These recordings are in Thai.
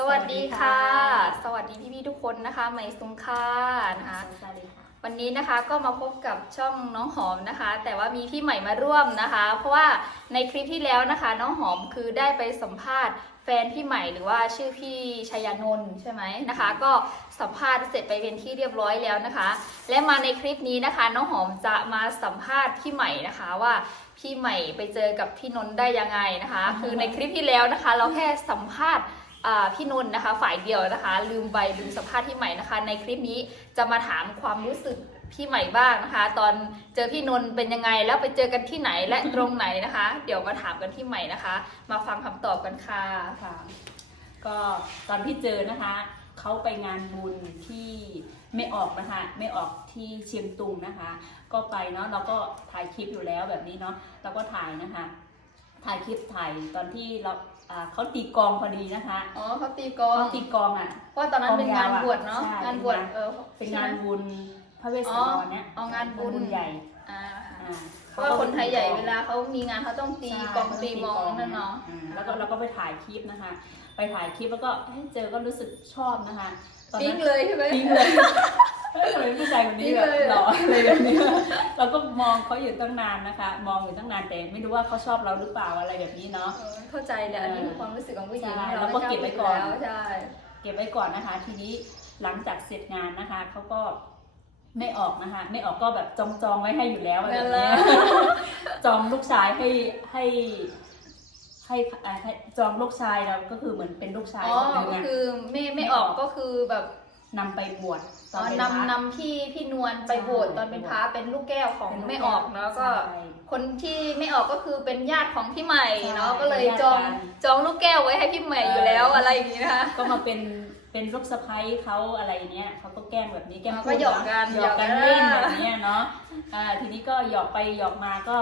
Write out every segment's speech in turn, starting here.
สวัสดีค่ะ สวัสดีพี่ๆทุกคนนะคะใหม่สุงค่ะนะคะสวัสดีค่ะวันนี้นะคะก็มาพบกับช่องน้องหอมนะคะ แต่ว่ามีพี่ใหม่มาร่วมนะคะ เพราะว่าในคลิปที่แล้วนะคะ น้องหอมคือได้ไปสัมภาษณ์แฟนพี่ใหม่หรือว่าชื่อพี่ชยานนท์ใช่ไหมนะคะ ก็สัมภาษณ์เสร็จไปเป็นที่เรียบร้อยแล้วนะคะ และมาในคลิปนี้นะคะ น้องหอมจะมาสัมภาษณ์พี่ใหม่นะคะว่าพี่ใหม่ไปเจอกับพี่นนท์ได้ยังไงนะคะ คือในคลิปที่แล้วนะคะ เราแค่สัมภาษณ์อ่า พี่นนท์นะคะ ฝ่ายเดียวนะคะ ลืมไปลืมสัมภาษณ์พี่ใหม่นะคะ ในคลิปนี้จะมาถามความรู้สึกพี่ใหม่บ้างนะคะ ตอนเจอพี่นนท์เป็นยังไงแล้วไปเจอกันที่ไหนและตรงไหนนะคะ เดี๋ยวมาถามกันที่ใหม่นะคะ มาฟังคำตอบกันค่ะค่ะ ก็ตอนที่เจอนะคะเขาไปงานบุญที่ไม่ออกนะคะ ไม่ออกที่เชียงตุงนะคะ ก็ไปเนาะเราก็ถ่ายคลิปอยู่แล้วแบบนี้เนาะเราก็ถ่ายนะคะ ถ่ายคลิปถ่ายตอนที่เราอ่าเขาตีกลองพอดีนะคะอ๋อเขาตีกลองเขาตีกลองอะ เพราะว่าตอนนั้นเป็นงานบวชเนาะใช่งานบวชเป็นงาน เออเป็นงานบุญพระเวสสันดรเนี่ยอ๋องานบุญใหญ่อ่าค่ะอ่าเพราะว่าคนไทยใหญ่เวลาเขามีงานเขาต้องตีใช่กลองตีมองนั่นเนาะอืมแล้วก็เราก็ไปถ่ายคลิปนะคะ ไปถ่ายคลิปแล้วก็เอ้ยเจอก็รู้สึกชอบนะคะตอนปิ๊นั้งนเลยใช่ไหมปิ๊งเลยเฮ้ยทำไมผู้ชายคนนี้แบบปิ๊งเลยหล่ออะไรแบบนี้เราก็มองเขาอยู่ตั้งนานนะคะ มองอยู่ตั้งนานแต่ไม่รู้ว่าเขาชอบเราหรือเปล่าอะไรแบบนี้เนาะเออเข้าใจแหละอันนี้คือความรู้สึกของผู้หญิงใช่เราแล้วก็เก็บไว้ก่อนแล้วใช่เก็บไว้ก่อนนะคะ ทีนี้หลังจากเสร็จงานนะคะเขาก็ ไม่ออกนะคะ ไม่ออกก็แบบจองจองๆไว้ให้อยู่แล้วอะไรแบบเนี้ยจองลูกชายให้ให้ให้อ่าให้จองลูกชายเราก็คือเหมือนเป็นลูกชายอ๋อคนหนึงก็อะคือไม่ไม่ออกก็คือแบบนำไปบวชตอ๋อนอเป็นพระนำนำพี่พี่นวลไปโบสถ์ใช่ตอนเป็นพระเป็นลูกแก้วของเป็นลูกไม่ออกเนาะก็ใช่คนที่ไม่ออกก็คือเป็นญาติของพี่ใหม่เนาะใช่ก็เลยเป็นญาติจองกันจองลูกแก้วไว้ให้พี่ใหม่อยู่แล้วเออออะไรอย่างนี้นะคะก็มาเป็น เป็นลูกสะใภ้เขาอะไรเนี้ยเขาก็แกล้งแบบนี้แกล้งอ๋อพูก็ดหยอกกันหยอกกันหยอกกัน เล่นแบบเนี้ยเนาะอ่าทีนี้ก็หยอกไปหยอกมาก็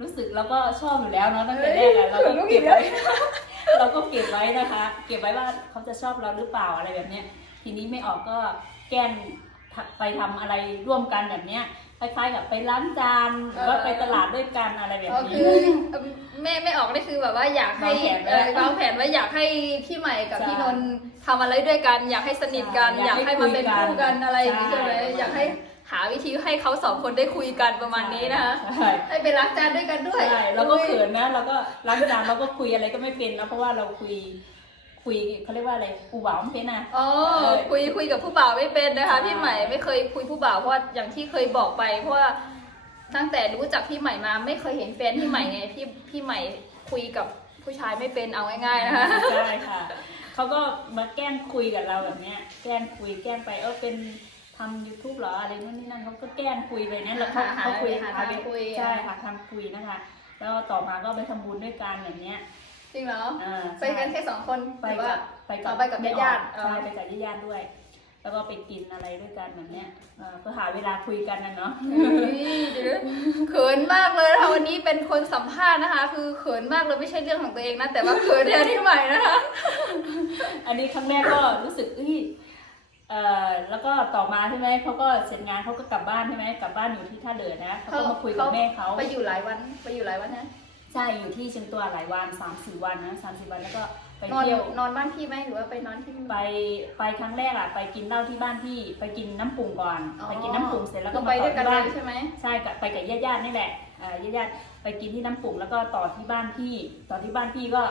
รู้สึกแล้วก็ชอบอยู่แล้วเนาะตั้งแต่แรกอะเราก็เก็บไว้ เราก็เก็บไว้นะคะ เก็บไว้ว่าเขาจะชอบเราหรือเปล่าอะไรแบบเนี้ย ทีนี้ไม่ออกก็แกล้ง ไปทำอะไรร่วมกันแบบเนี้ยคล้ายๆกับไปล้างจานหรือว่าไปตลาดด้วยกันอะไรแบบก็นี้ คือแม่ไม่ออกนี่คือแบบว่าอยากให้วางแผนไว้ เออวางแผนว่าอยากให้พี่ใหม่กับใช่พี่นนท์ทำอะไรด้วยกัน อยากให้สนิทกันใช่อยากให้มาเป็นอยากให้คุยกันคู่กันอะไรอย่างนี้ใช่ใช่ไหมอยากให้หาวิธีให้เขาสองคนได้คุยกันประมาณนี้นะคะใช่ให้ไปล้างจานด้วยกันด้วย ใช่เราก็เขินนะเราก็ล้างจานเราก็คุยอะไรก็ไม่เป็นนะเพราะว่าเราคุย คุยเขาเรียกว่าอะไรอูบ่าวไม่เป็นนะอ๋อเออคุยคุยกับผู้บ่าวไม่เป็นนะคะใช่พี่ใหม่ไม่เคยคุยผู้บ่าวเพราะว่าอย่างที่เคยบอกไป เพราะว่าตั้งแต่รู้จักพี่ใหม่มาไม่เคยเห็นแฟนพี่ใหม่ไงพี่พี่ใหม่คุยกับผู้ชายไม่เป็นเอาง่ายๆนะคะใช่ค่ะเขาก็มาแกล้งคุยกับเราแบบเนี้ย แกล้งคุยแกล้งไปเออเป็นทำ youtube เหรออะไรนู่นนี่นั่นเขาก็แกล้งคุยไปเนี่ยแล้วเขาหาเขาคุยหาหาทางคุยใช่ค่ะทำคุยนะคะ แล้วต่อมาก็ไปทำบุญด้วยกันแบบเนี้ย จริงเหรออ่าไปกันแค่สองคนไปหรือกัว่าบไปอ๋อไปกับแม่ญาติออกๆใช่อ๋อไปกับญาติๆด้วย แล้วก็ไปกินอะไรด้วยกันแบบเนี้ยเออก็หาเวลาคุยกันนะเนาะ เฮ้ยเดี๋ยวเขินมากเลยนะคะวันนี้เป็นคนสัมภาษณ์นะคะ คือเขินมากเลยไม่ใช่เรื่องของตัวเองนะแต่ว่าเขินแทนพี่ใหม่นะคะ อันนี้ครั้งแรกก็รู้สึกเอ้ยเอ่อแล้วก็ต่อมาใช่ไหมเขาก็เสร็จงานเขาก็กลับบ้านใช่ไหมกลับบ้านอยู่ที่ท่าเรือนะเขาก็มาคุยกับแม่เขา ไปอยู่หลายวันไปอยู่หลายวันนะ ใช่อยู่ที่เชียงตัวหลายวันสามสี่วันนะสามสี่วันแล้วก็ไปนอนเที่ยว นอนบ้านพี่ไหมหรือว่าไปนอนที่ไปไปครั้งแรกอะไปกินเหล้าที่บ้านพี่ไปกินน้ำปรุงก่อน อ๋อไปกินน้ำปรุงเสร็จแล้วก็คือมาไปต่อด้วยกันที่เลบ้านยใช่ไหมใช่กับไปกับญาติๆนี่แหละอ่าญาติๆไปกินที่น้ำปรุงแล้วก็ต่อที่บ้านพี่ ต่อที่บ้านพี่ก็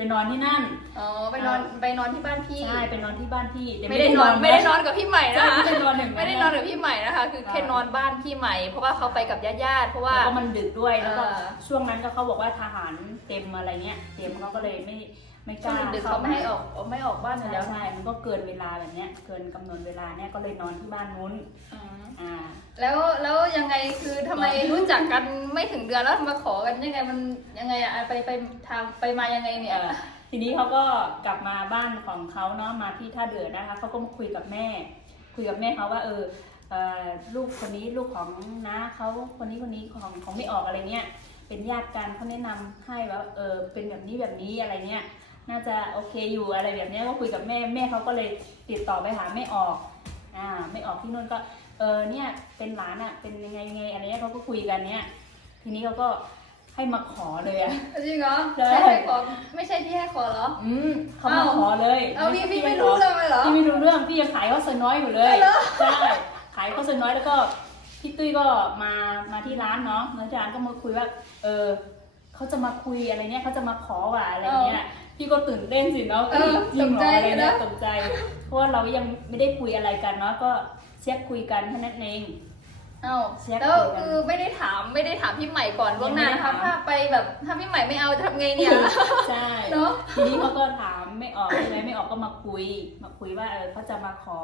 ไปนอนที่นั่น อ๋อไปนอนไปนอนที่บ้านพี่ ใช่ไปนอนที่บ้านพี่แต่ไม่ได้นอนไม่ได้นอนกับพี่ใหม่ใช่นะคะไม่ได้นอนหนึ่งไม่ได้นอนกับพี่ใหม่นะคะ คือแค่นอนบ้านพี่ใหม่ เพราะว่าเขาไปกับญาติๆเพราะว่า แล้วก็มันดึกด้วยแล้วก็เออ ช่วงนั้นก็เขาบอกว่าทหารเต็มอะไรเงี้ย เต็มเขาก็เลยไม่ ไม่กช่วงล้าดึกๆเขาไม่ให้ออกไม่ออกบ้านอยู่ใช่แล้วใช่มันก็เกินเวลาแบบเนี้ย เกินกำหนดเวลาเนี้ยก็เลยนอนที่บ้านนู้นอืมอ่า แล้วแล้วยังไงคือทำไมรู้จักกันไม่ถึงเดือนแล้วมาขอกันยังไงมันยังไงอะไปไปทางไปมายังไงเนี่ยเอ่อทีนี้เขาก็กลับมาบ้านของเขาเนาะมาที่ท่าเดือนะคะเขาก็มาคุยกับแม่ คุยกับแม่เขาว่าเออเอ่อลูกคนนี้ลูกของน้าเขาคนนี้คนนี้ของของไม่ออกอะไรเงี้ยเป็นญาติกันเขาแนะนำให้ว่าเออเป็นแบบนี้แบบนี้อะไรเงี้ย น่าจะโอเคอยู่อะไรแบบเนี้ยก็คุยกับแม่แม่เขาก็เลยติดต่อไปหาไม่ออกอ่าไม่ออกที่นู่นก็เออเนี่ยเป็นหลานอะเป็นยังไงยังไงอะไรเงี้ยเขาก็คุยกันเนี้ยทีนี้เขาก็ให้มาขอเลยอะจริงเหรอใช่ใช่ให้ขอไม่ใช่ที่ให้ขอเหรออืมเขามาอ้าวขอเลยเอาพี่พี่ไม่ไม่ขรู้อเรื่องเลยเหรอพี่ไม่รู้เรื่องพี่ยังขายข้าวซอยน้อยอยู่เลยเหรอใช่ขายข้าวซอยน้อยแล้วก็พี่ตุ้ยก็มามาที่ร้านเนาะมาที่ร้านก็มาคุยว่า เออเขาจะมาคุยอะไรเนี่ยเขาจะมาขอว่ะอะไรเงี้ย พี่ก็ตื่นเต้นสิเนาะเออจริงเหรอตกใจอะไรเนี่ยนะตกใจ เพราะว่าเรายังไม่ได้คุยอะไรกันเนาะก็เช็คคุยกันแค่นั้นเองเอ้าเช็คแล้วคุยกันคือไม่ได้ถามไม่ได้ถามพี่ใหม่ก่อนล่วงหน้ายังไม่ได้นะคะถามถ้าไปแบบถ้าพี่ใหม่ไม่เอาจะทำไงเนี่ยใช่เนาะทีนี้เขาก็ถามไม่ออกใช่ไหมไม่ออกก็มาคุย มาคุยว่าเออเขาจะมาขอ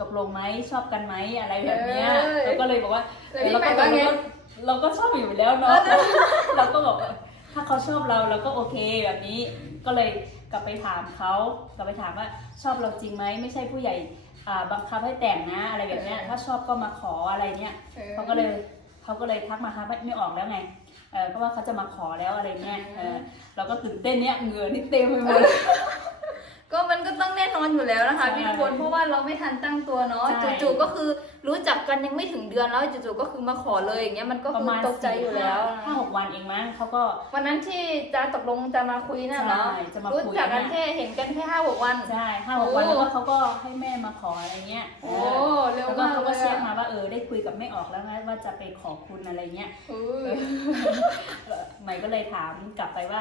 ตกลงไหมชอบกันไหมอะไรแบบเนี้ยเออเราก็เลยบอกว่าแล้วเออพี่เราใหม่ก็ว่าไงเราก็ชอบอยู่แล้วเนาะเราก็บอกว่า ถ้าเขาชอบเราเราก็โอเคแบบนี้ ก็เลยกลับไปถามเขากลับไปถามว่าชอบเราจริงไหมไม่ใช่ผู้ใหญ่อ่าบังคับให้แต่งนะอะไรแบบเนี้ยถ้าชอบก็มาขออะไรเนี้ยเขาก็เลยเขาก็เลยทักมาหาไม่ออกแล้วไงเออเพราะว่าเขาจะมาขอแล้วอะไรเงี้ยเออเราก็ตื่นเต้นเนี้ยเหงื่อนี่เต็มไปหมด นะคะใช่พี่ทุกคนเพราะว่าเราไม่ทันตั้งตัวเนาะใช่จู่ๆก็คือรู้จักกันยังไม่ถึงเดือนแล้วจู่ๆก็คือมาขอเลยอย่างเงี้ยมันก็ประคือมาณตกใจอยู่แล้ว ห้าหกวันเองมั้งเขาก็ วันนั้นที่จะตกลงจะมาคุยน่ะเนาะใช่จะมาคุย รู้จักกันเนี่ยแค่เห็นกันแค่ห้าหกวัน ใช่ห้าหกวันโอ้ แล้วก็เขาก็ให้แม่มาขออะไรเงี้ยโอ้เออเร็วแล้วก็มากเขาเลก็ยเช็คอะมาว่าเออได้คุยกับไม่ออกแล้วนะว่าจะไปขอคุณอะไรเงี้ยอุ้ย เออใหม่ก็เลยถามกลับไปว่า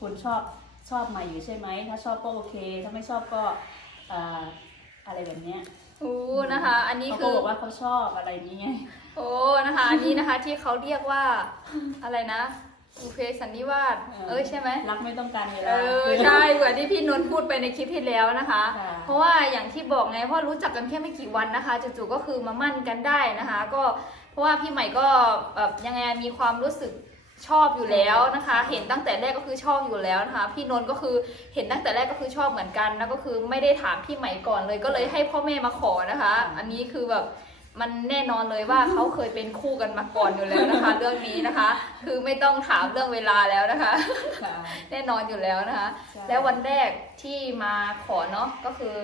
คุณชอบชอบใหม่อยู่ใช่ไหมถ้าชอบก็โอเค ถ้าไม่ชอบก็เอ่ออะไรแบบเนี้ยโอ้นะคะ อันนี้เขาคืก็อ บอกว่าเขาชอบอะไรนี้ไงโอ้นะคะอันนี้นะคะที่เขาเรียกว่าอะไรนะอุเพสันนิวาสเออเออใช่ไหมรักไม่ต้องการเวเอลา อใช่เหมือนที่พี่นนท์พูดไปในคลิปที่แล้วนะคะ ค่ะ เพราะว่าอย่างที่บอกไงเพราะรู้จักกันแค่ไม่กี่วันนะคะจู่ๆก็คือมามั่นกันได้นะคะ ก็เพราะว่าพี่ใหม่ก็แบบยังไงมีความรู้สึก ชอบอยู่แล้วนะคะ เห็นตั้งแต่แรกก็คือชอบอยู่แล้วนะคะ พี่นนท์ก็คือเห็นตั้งแต่แรกก็คือชอบเหมือนกันแล้วก็คือไม่ได้ถามพี่ใหม่ก่อนเลยก็เลยให้พ่อแม่มาขอนะคะ อันนี้คือแบบ มันแน่นอนเลยว่าเขาเคยเป็นคู่กันมาก่อนอยู่แล้วนะคะ เรื่องนี้นะคะ คือไม่ต้องถามเรื่องเวลาแล้วนะคะค่ะแน่นอนอยู่แล้วนะคะใช่แล้ววันแรกที่มาขอเนาะก็คือ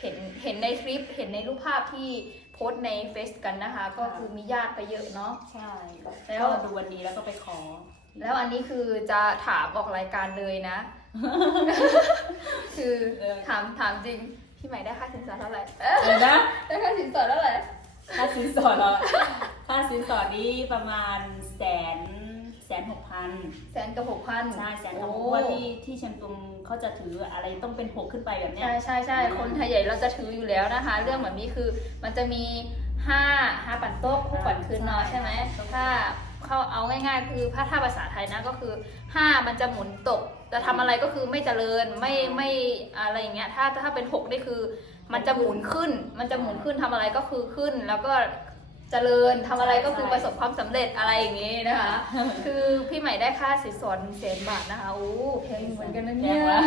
เห็นเห็นในคลิปเห็นในรูปภาพที่โพสต์ในเฟซกันนะคะ ก็คือมีญาติไปเยอะเนาะใช่แล้แล้ววดูวันนี้แล้วก็ไปขอ แล้วอันนี้คือจะถามออกรายการเลยนะ คือเออถามถามจริงพี่ใหม่ได้ค่าสินสอดเท่าไหร่เออนะได้ค่าสินสอดเท่าไหร่ค่า สินสอดเราค่าสินสอดนี้ประมาณแสนแสนหกพันแสนกับหกพัน ใช่แสนหกโอ้เพราะว่าที่ที่เชียงตุงเขาจะถืออะไรต้องเป็นหกขึ้นไปแบบเนี้ย ใช่ใช่ใช่คนไทยใหญ่เราจะถืออยู่แล้วนะคะ เรื่องแบบนี้คือมันจะมีห้าห้าปั่นโต๊ะหกปั่นคืนนอนใช่ไหมถ้าเขาเอาง่ายๆ คือถ้าถ้าภาษาไทยนะก็คือห้ามันจะหมุนตก จะทำอะไรก็คือไม่เจริญไม่ไม่อะไรอย่างเงี้ยถ้าถ้าเป็นหกนี่คือ มันจะหมุนขึ้น มันจะหมุนขึ้นทำอะไรก็คือขึ้น แล้วก็เจริญทำอะไรก็คือประสบความสำเร็จอะไรอย่างงี้นะคะ คือพี่ใหม่ได้ค่าสินสอดหนึ่งแสนบาทนะคะโอ้แพงเหมือนกันนะเนี่ยแพงวะ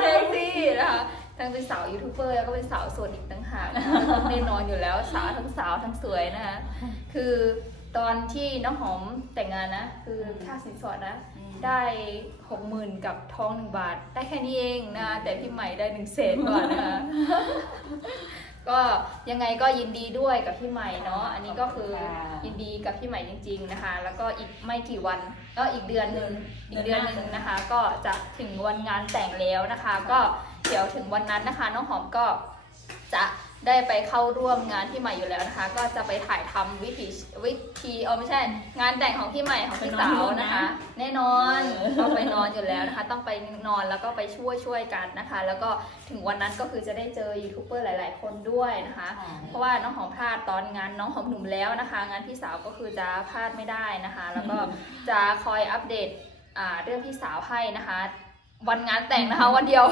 แพงสินะคะทั้งเป็นสาวยูทูบเบอร์แล้วก็เป็นสาวโสดอีกต่างหากนะคะต้องแน่นอนอยู่แล้วสาวทั้งสาวทั้งสวยนะคะ คือตอนที่น้องหอมแต่งงานนะ คือค่าสินสอดนะ อื ได้หกหมื่นกับทองหนึ่งบาท ได้แค่นี้เองนะ แต่พี่ใหม่ได้หนึ่งแสนบาทนะคะ ก็ยังไงก็ยินดีด้วยกับพี่ใหม่เนาะ อันนี้ก็คือค่ะยินดีกับพี่ใหม่จริง ๆนะคะ แล้วก็อีกไม่กี่วันก็อีกเดือนหนึ่งอีกเดือนหนึ่งนะคะ ก็จะถึงวันงานแต่งแล้วนะคะ ก็เดี๋ยวถึงวันนั้นนะคะ น้องหอมก็จะ ได้ไปเข้าร่วมงานพี่ใหม่อยู่แล้วนะคะ ก็จะไปถ่ายทำวิถีวิธีเออไม่ใช่ งานแต่งของพี่ใหม่ของพี่สาวนะคะ แน่นอนเออต้องไปนอนอยู่แล้วนะคะ ต้องไปนอนแล้วก็ไปช่วยช่วยกันนะคะ แล้วก็ถึงวันนั้นก็คือจะได้เจอยูทูบเบอร์หลาย ๆ คนด้วยนะคะ เพราะว่าน้องหอมพลาดตอนงานน้องหอมหนุ่มแล้วนะคะ งานพี่สาวก็คือจะพลาดไม่ได้นะคะ แล้วก็จะคอยอัปเดตอ่าเรื่องพี่สาวให้นะคะ วันงานแต่งนะคะ วันเดียว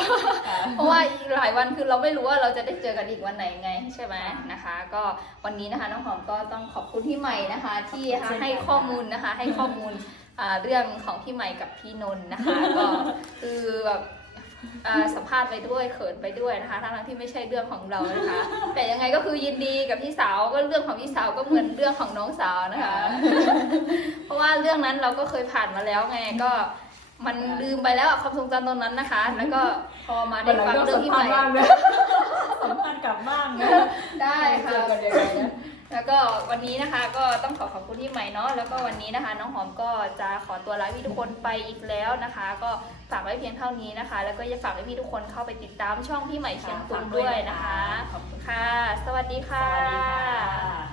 เพราะว่าอีกหลายวันคือเราไม่รู้ว่าเราจะได้เจอกันอีกวันไหนไงใช่ไหมนะคะ ก็วันนี้นะคะน้องหอมก็ต้องขอบคุณพี่ใหม่นะคะ ที่ให้ข้อมูลนะคะ ให้ข้อมูลอ่าเรื่องของพี่ใหม่กับพี่นนท์นะคะ ก็คือแบบอ่าสัมภาษณ์ไปด้วยเขินไปด้วยนะคะทั้งๆที่ไม่ใช่เรื่องของเรานะคะ แต่ยังไงก็คือยินดีกับพี่สาวก็เรื่องของพี่สาวก็เหมือนเรื่องของน้องสาวนะคะ เพราะว่าเรื่องนั้นเราก็เคยผ่านมาแล้วไงก็ มันลืมไปแล้วอะความทรงจำตรงนั้นนะคะ แล้วก็พอมาได้วันหลังฟังก็เรื่อสังมพี่ภาใหม่ษณ์บ้างนะสัมภาษณ์กลับบ้างนะได้เจค่ะอกันยังไงนะ แล้วก็วันนี้นะคะก็ต้องขอขอบคุณพี่ใหม่เนาะแล้วก็วันนี้นะคะ น้องหอมก็จะขอตัวลาพี่ทุกคนไปอีกแล้วนะคะ ก็ฝากไว้เพียงเท่านี้นะคะ แล้วก็อย่าฝากให้พี่ทุกคนเข้าไปติดตามช่องพี่ใหม่เชียงตุงด้วยนะคะ ขอบคุณค่ะ สวัสดีค่ะ สวัสดี